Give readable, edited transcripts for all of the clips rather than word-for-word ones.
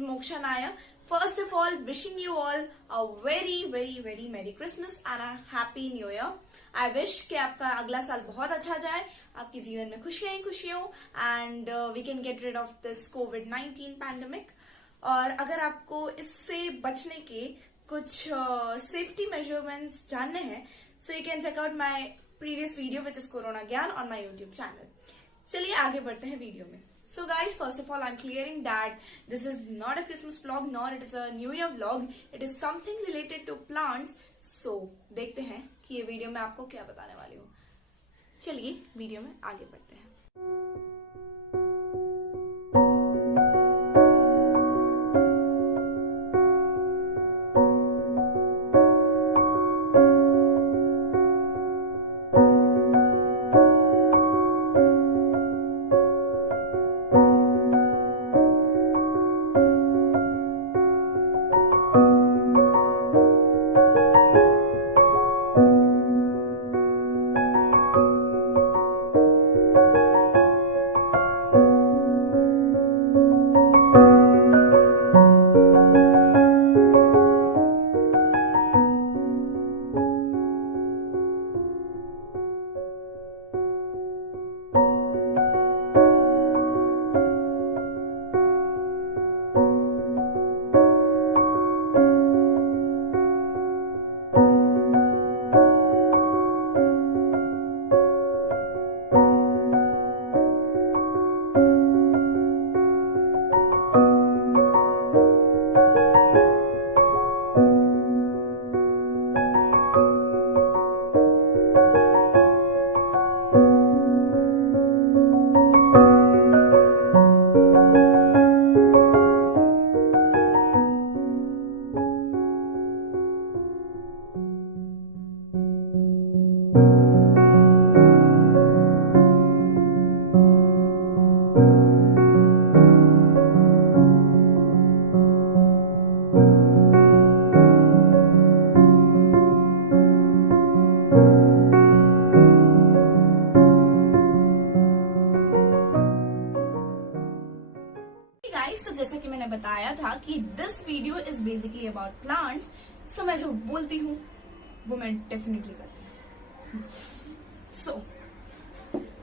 is Moksha Nair. First of all, wishing you all a very Merry Christmas and a Happy New Year. I wish कि आपका अगला साल बहुत अच्छा जाए, आपके जीवन में खुशियां ही खुशियां हो and we can get rid of this COVID-19 pandemic. और अगर आपको इससे बचने के कुछ सेफ्टी मेजरमेंट्स जानने हैं, so you can check out my previous video which is Corona Gyan on my YouTube channel. चलिए आगे बढ़ते हैं वीडियो में. So guys, first of all, I'm clearing that this is not a Christmas vlog, nor it is a New Year vlog. It is something related to plants. So देखते हैं कि ये video में आपको क्या बताने वाली हूँ. चलिए वीडियो में आगे बढ़ते हैं. तो जैसा कि मैंने बताया था कि this video is basically about plants. So मैं जो बोलती हूँ वो मैं डेफिनेटली करती हूँ. सो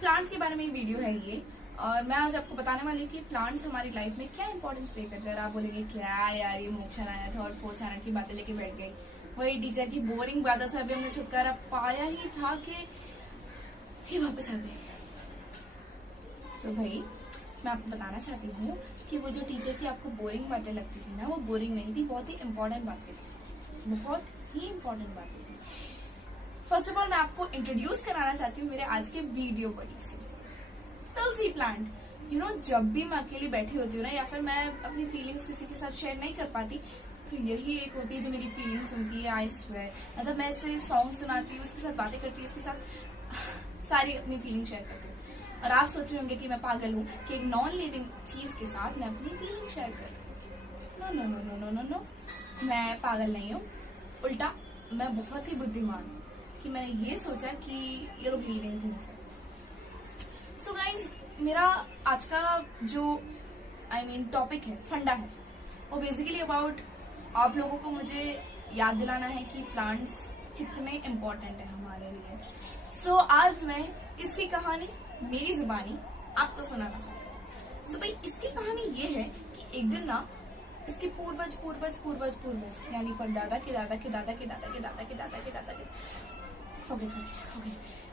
प्लांट्स के बारे में वीडियो है ये, और मैं आज आपको बताने वाली हूँ कि प्लांट्स हमारी लाइफ में क्या इंपॉर्टेंस प्ले करते हैं. और आप बोलेंगे क्या यार ये मोक्ष आया था और 4th स्टैंडर्ड की बातें लेके बैठ गई. वही टीचर की बोरिंग बातों से अभी हमने छुटकारा पाया ही था कि ये वापस आ गई. तो भाई मैं आपको बताना चाहती हूँ कि वो जो टीचर की आपको बोरिंग बातें लगती थी ना, वो बोरिंग नहीं थी, बहुत ही इंपॉर्टेंट बातें थी, बहुत ही इंपॉर्टेंट बातें थी. फर्स्ट ऑफ ऑल मैं आपको इंट्रोड्यूस कराना चाहती हूँ मेरे आज के वीडियो बडी से, तुलसी प्लांट. यू नो, जब भी मैं अकेली बैठी होती हूँ ना, या फिर मैं अपनी फीलिंग्स किसी के साथ शेयर नहीं कर पाती, तो यही एक होती है जो मेरी फीलिंग्स सुनती है. आई स्वेयर, मतलब मैं इससे सॉन्ग सुनाती हूँ, उसके साथ बातें करती हूँ, उसके साथ सारी अपनी फीलिंग शेयर करती हूँ. और आप सोच रहे होंगे कि मैं पागल हूँ कि एक नॉन लिविंग चीज के साथ मैं अपनी फीलिंग शेयर करूँ. No no no no no no no, मैं पागल नहीं हूँ. उल्टा मैं बहुत ही बुद्धिमान हूँ कि मैंने ये सोचा कि ये लोग लिविंग थिंग्स है. सो गाइज, मेरा आज का जो टॉपिक है, फंडा है, वो बेसिकली अबाउट आप लोगों को मुझे याद दिलाना है कि प्लांट्स कितने इम्पोर्टेंट है हमारे लिए. सो आज मैं इसकी कहानी मेरी जुबानी आपको सुनाना चाहती हूँ. सो भाई, इसकी कहानी ये है कि एक दिन ना इसके पूर्वज पूर्वज पूर्वज पूर्वज यानी परदादा के दादा के दादा के दादा के दादा के दादा के दादा के ओके.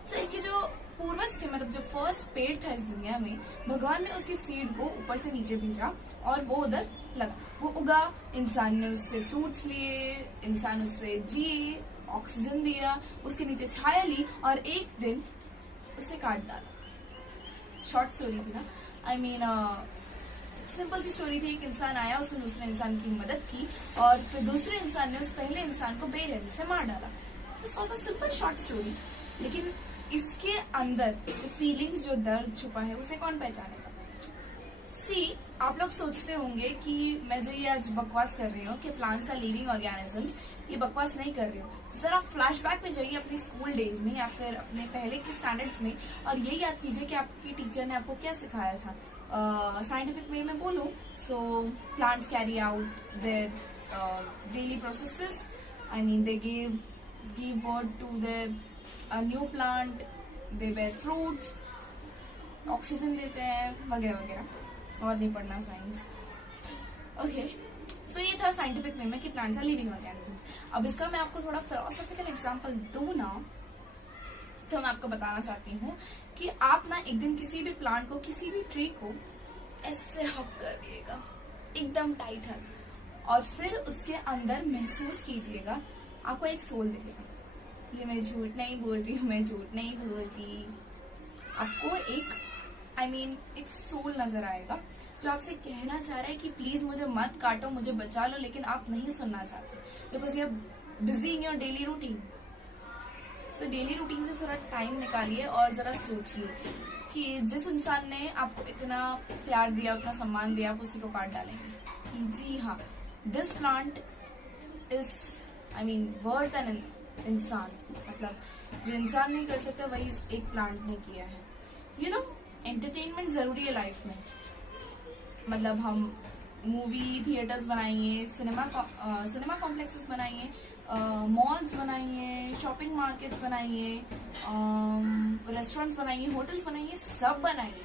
सो इसके जो पूर्वज थे, मतलब जो फर्स्ट पेड़ था इस दुनिया में, भगवान ने उसकी सीड को ऊपर से नीचे भेजा और वो उधर लगा, वो उगा. इंसान ने उससे फ्रूट्स लिए, इंसान उससे जिए, ऑक्सीजन दिया, उसके नीचे छाया ली, और एक दिन उसे काट डाला. शॉर्ट स्टोरी थी ना, सिंपल सी स्टोरी थी. एक इंसान आया, उसने दूसरे इंसान की मदद की, और फिर दूसरे इंसान ने उस पहले इंसान को बेरहमी से मार डाला. This was a simple short story. लेकिन इसके अंदर फीलिंग्स, जो दर्द छुपा है, उसे कौन पहचानेगा. आप लोग सोचते होंगे कि मैं जो ये आज बकवास कर रही हूँ कि प्लांट्स आर लिविंग ऑर्गेनिजम्स, ये बकवास नहीं कर रही हूँ. जरा फ्लैशबैक में जाइए अपनी स्कूल डेज में या फिर अपने पहले के स्टैंडर्ड्स में, और ये याद कीजिए कि आपकी टीचर ने आपको क्या सिखाया था साइंटिफिक वे में बोलूं, so plants carry out their daily processes. I mean they give birth to their new plant, they bear fruits, oxygen देते हैं वगैरह वगैरह. और नहीं पढ़ना साइंस. ओके, सो ये था साइंटिफिक वे में कि प्लांट्स आर लिविंग ऑर्गेनिजम्स. अब इसका मैं आपको थोड़ा फिलोसॉफिकल एग्जांपल दूं ना, तो मैं आपको बताना चाहती हूँ कि आप ना एक दिन किसी भी प्लांट को, किसी भी ट्री को ऐसे हक कर दिएगा, एकदम टाइट हक, और फिर उसके अंदर महसूस कीजिएगा, आपको एक सोल दिखेगा. ये मैं झूठ नहीं बोल रही हूँ, मैं झूठ नहीं बोलती. आपको एक सोल नजर आएगा जो आपसे कहना चाह रहा है कि प्लीज मुझे मत काटो, मुझे बचा लो, लेकिन आप नहीं सुनना चाहते because you are busy in your daily routine. So daily routine से थोड़ा टाइम निकालिए और जरा सोचिए कि जिस इंसान ने आपको इतना प्यार दिया, उतना सम्मान दिया, आप उसी को काट डालेंगे. जी हाँ, this plant is worth an इंसान. मतलब जो इंसान नहीं कर सकता वही एक प्लांट ने किया है. यू नो, एंटरटेनमेंट जरूरी है लाइफ में. मतलब हम मूवी थिएटर्स बनाइए, सिनेमा कॉम्प्लेक्सेस बनाइए, मॉल्स बनाइए, शॉपिंग मार्केट्स बनाइए, रेस्टोरेंट्स बनाइए, होटल्स बनाइए, सब बनाइए,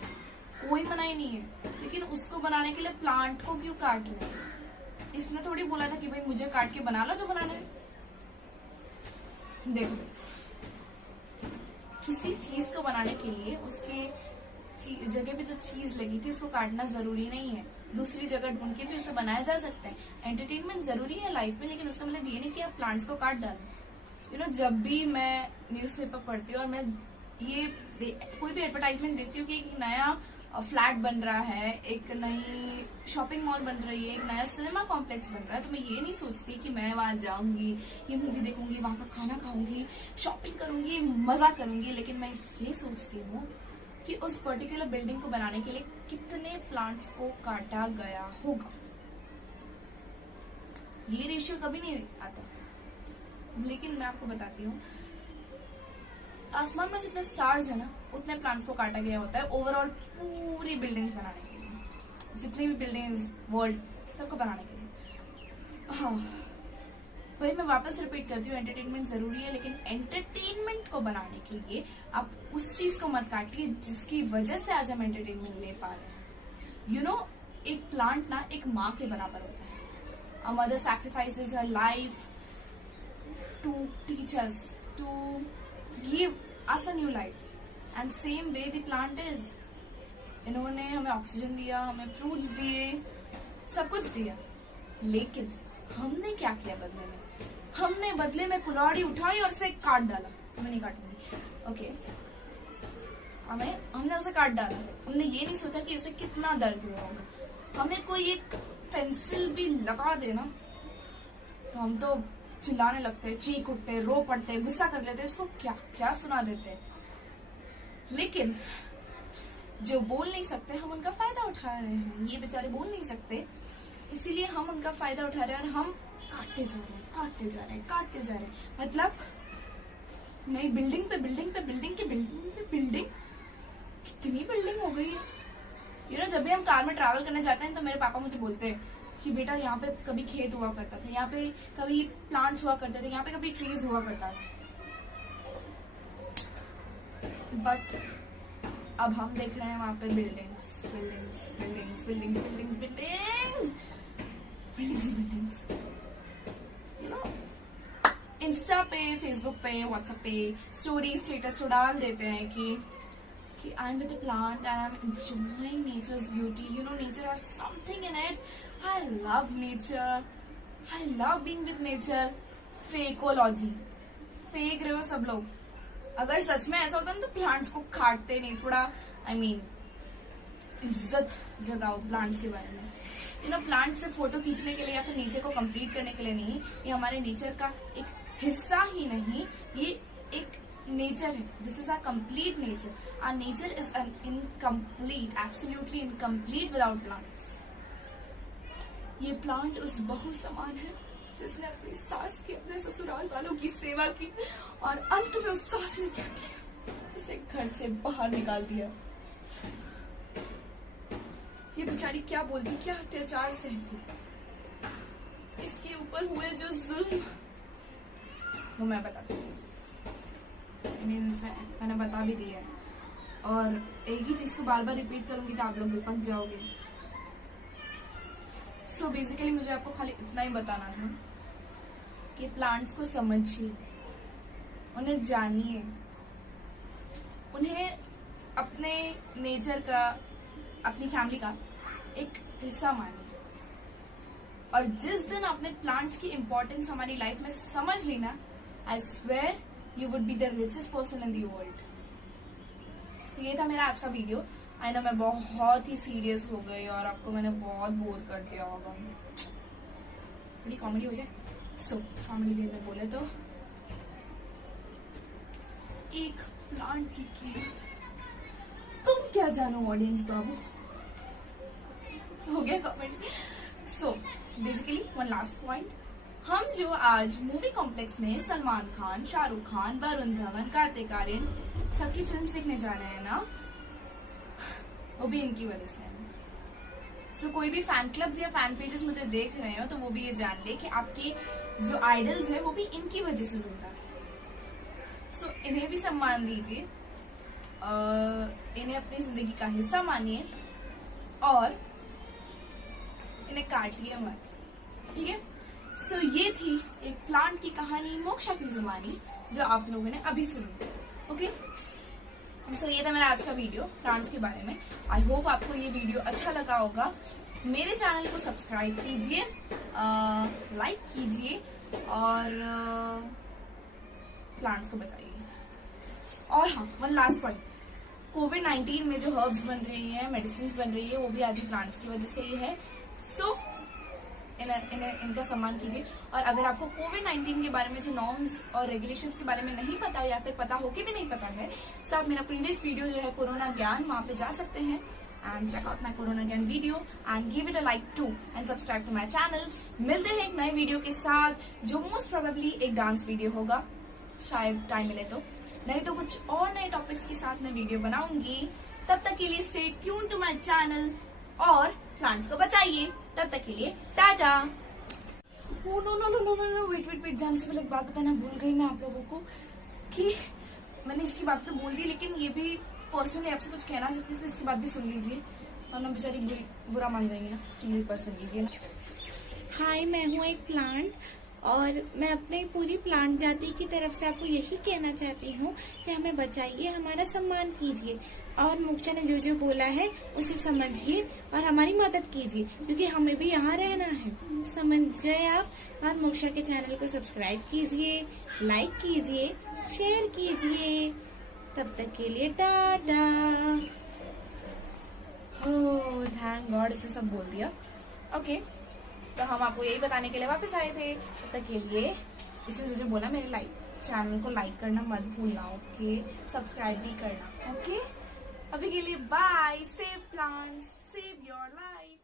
कोई मनाही नहीं है. लेकिन उसको बनाने के लिए प्लांट को क्यों काट रहे हैं? इसने थोड़ी बोला था कि भाई मुझे काट के बना लो जो बनाना है. देखो, किसी चीज को बनाने के लिए उसके जगह पे जो चीज लगी थी उसको काटना जरूरी नहीं है. दूसरी जगह ढूंढ के भी उसे बनाया जा सकता है. एंटरटेनमेंट जरूरी है लाइफ में, लेकिन उसका मतलब ये नहीं कि आप प्लांट्स को काट डालें. जब भी मैं न्यूज़पेपर पढ़ती हूँ और मैं ये कोई भी एडवर्टाइजमेंट देखती हूँ कि एक नया फ्लैट बन रहा है, एक नई शॉपिंग मॉल बन रही है, एक नया सिनेमा कॉम्प्लेक्स बन रहा है, तो मैं ये नहीं सोचती कि मैं वहां जाऊंगी, ये मूवी देखूंगी, वहां का खाना खाऊंगी, शॉपिंग करूंगी, मजा करूंगी. लेकिन मैं ये सोचती हूँ कि उस पर्टिकुलर बिल्डिंग को बनाने के लिए कितने प्लांट्स को काटा गया होगा. ये रेशियो कभी नहीं आता. लेकिन मैं आपको बताती हूँ, आसमान में जितने स्टार्स है ना, उतने प्लांट्स को काटा गया होता है ओवरऑल पूरी बिल्डिंग्स बनाने के लिए. जितनी भी बिल्डिंग्स वर्ल्ड, सबको बनाने के लिए. हाँ, वही मैं वापस रिपीट करती हूँ, एंटरटेनमेंट जरूरी है, लेकिन एंटरटेनमेंट को बनाने के लिए आप उस चीज को मत काटिए जिसकी वजह से आज हम एंटरटेनमेंट ले पा रहे हैं. यू नो, एक प्लांट ना एक माँ के बराबर होता है. A mother sacrifices her life to teach us, to give us a new life. And same way the plant is. इन्होंने हमें ऑक्सीजन दिया, हमें फ्रूट्स दिए, सब कुछ दिया, लेकिन हमने क्या किया बदले में? हमने बदले में कुल्हाड़ी उठाई और उसे काट डाला. मैं नहीं काटूंगी, ओके. हमने उसे काट डाला. हमने ये नहीं सोचा कि उसे कितना दर्द हुआ होगा. हमें कोई एक पेंसिल भी लगा देना तो हम तो चिल्लाने लगते, चीख उठते, रो पड़ते, गुस्सा कर लेते, उसको क्या क्या सुना देते. लेकिन जो बोल नहीं सकते, हम उनका फायदा उठा रहे हैं. ये बेचारे बोल नहीं सकते, इसीलिए हम उनका फायदा उठा रहे हैं और हम काटते जा रहे हैं, काटते जा रहे हैं, काटते जा रहे हैं. मतलब नई बिल्डिंग पे बिल्डिंग पे बिल्डिंग की बिल्डिंग पे बिल्डिंग, कितनी बिल्डिंग हो गई है. जब भी हम कार में ट्रैवल करने जाते हैं तो मेरे पापा मुझे बोलते हैं कि बेटा यहाँ पे कभी खेत हुआ करता था, यहाँ पे कभी प्लांट्स हुआ करते थे, यहाँ पे कभी ट्रीज हुआ करता था. बट अब हम देख रहे हैं वहां पे buildings buildings buildings buildings buildings buildings buildings buildings. Insta पे, फेसबुक पे, व्हाट्सएप पे स्टोरी स्टेटस तो डाल देते हैं कि I am with the plant, I am enjoying nature's beauty. Nature has something in it. I love nature, I love being with nature. Fakeology, फेक रहे हो सब लोग. अगर सच में ऐसा होता ना तो प्लांट्स को काटते नहीं. थोड़ा इज्जत जगाओ प्लांट्स के बारे में. प्लांट से फोटो खींचने के लिए या फिर नेचर को कंप्लीट करने के लिए नहीं, ये हमारे नेचर का एक हिस्सा ही नहीं, ये एक नेचर है. This is our complete nature. Our nature is an incomplete, absolutely incomplete without plants. ये प्लांट उस बहू समान है जिसने अपनी सास की, अपने ससुराल वालों की सेवा की और अंत में उस सास ने क्या किया, उसे घर से बाहर निकाल दिया. ये बेचारी क्या बोलती, क्या अत्याचार सहती, इसके ऊपर हुए जो जुल्म वो मैं बताती हूँ। मैंने बता भी दिया है, और एक ही चीज को बार बार रिपीट करूंगी तो आप लोग भी पक जाओगे। सो बेसिकली मुझे आपको खाली इतना ही बताना था कि प्लांट्स को समझिए, उन्हें जानिए, उन्हें अपने नेचर का, अपनी फैमिली का एक हिस्सा मानिए। और जिस दिन आपने प्लांट्स की इंपॉर्टेंस हमारी लाइफ में समझ ली ना, I swear you would be the richest person in the world. तो ये था मेरा आज का वीडियो। आई नो मैं बहुत ही सीरियस हो गई और आपको मैंने बहुत बोर कर दिया होगा। थोड़ी कॉमेडी हो जाए। सो कॉमेडी वे में बोले तो एक प्लांट की कीमत तुम क्या जानो ऑडियंस बाबू। हो गया comedy. So basically one last point, हम जो आज मूवी कॉम्प्लेक्स में सलमान खान, शाहरुख खान, वरुण धवन, कार्तिक आर्यन सबकी फिल्म देखने जा रहे हैं ना, वो भी इनकी वजह से है। सो कोई भी फैन क्लब्स या फैन पेजेस मुझे देख रहे हो तो वो भी ये जान ले कि आपके जो आइडल्स है वो भी इनकी वजह से जिंदा है। सो इन्हें भी सम्मान दीजिए, इन्हें अपनी जिंदगी का हिस्सा मानिए और इन्हें काटिए मत, ठीक है। सो ये थी एक प्लांट की कहानी, मोक्षा की जुबानी, जो आप लोगों ने अभी सुनी। ओके, सो ये था मेरा आज का वीडियो प्लांट्स के बारे में। आई होप आपको ये वीडियो अच्छा लगा होगा। मेरे चैनल को सब्सक्राइब कीजिए, लाइक कीजिए और प्लांट्स को बचाइए। और हाँ, वन लास्ट पॉइंट, कोविड-19 में जो हर्ब्स बन रही है, मेडिसिन बन रही है, वो भी आदि प्लांट्स की वजह से ही है। सो इनका सम्मान कीजिए। और अगर आपको कोविड-19 के बारे में जो नॉर्म्स और रेगुलेशंस के बारे में नहीं पता या फिर पता हो कि भी नहीं पता है, तो आप मेरा प्रीवियस वीडियो जो है कोरोना ज्ञान, वहां पे जा सकते हैं and check out my corona ज्ञान video and give it a like to and subscribe to my channel. मिलते हैं एक नए वीडियो के साथ, जो मोस्ट प्रोबेबली एक डांस वीडियो होगा, शायद टाइम मिले तो, नहीं तो कुछ और नए टॉपिक्स के साथ मैं वीडियो बनाऊंगी। तब तक के लिए stay tune to my channel और प्लांट्स को बचाइए। तब तक के लिए tata. No no no no no no, wait, जाने से पहले एक बात बताना भूल गई मैं आप लोगों को कि मैंने इसकी बात तो बोल दी, लेकिन ये भी पर्सनली आपसे कुछ कहना चाहती हूँ, तो इसकी बात भी सुन लीजिए, वरना बेचारी बुरा मान जाएंगी ना। प्लीज पर्सन लीजिए ना। हाय, मैं हूँ एक प्लांट और मैं अपने पूरी प्लांट जाति की तरफ से आपको यही कहना चाहती हूँ कि हमें बचाइए, हमारा सम्मान कीजिए और मोक्षा ने जो जो बोला है उसे समझिए और हमारी मदद कीजिए, क्योंकि हमें भी यहाँ रहना है। समझ गए आप? और मोक्षा के चैनल को सब्सक्राइब कीजिए, लाइक कीजिए, शेयर कीजिए। तब तक के लिए टाटा। ओह थैंक गॉड, इसे सब बोल दिया। ओके, तो हम आपको यही बताने के लिए वापस आए थे। तब तक के लिए इसने जो बोला, मेरे चैनल को लाइक करना मत भूलना, ओके, सब्सक्राइब भी करना, ओके। अभी के लिए bye, save plants, save your life.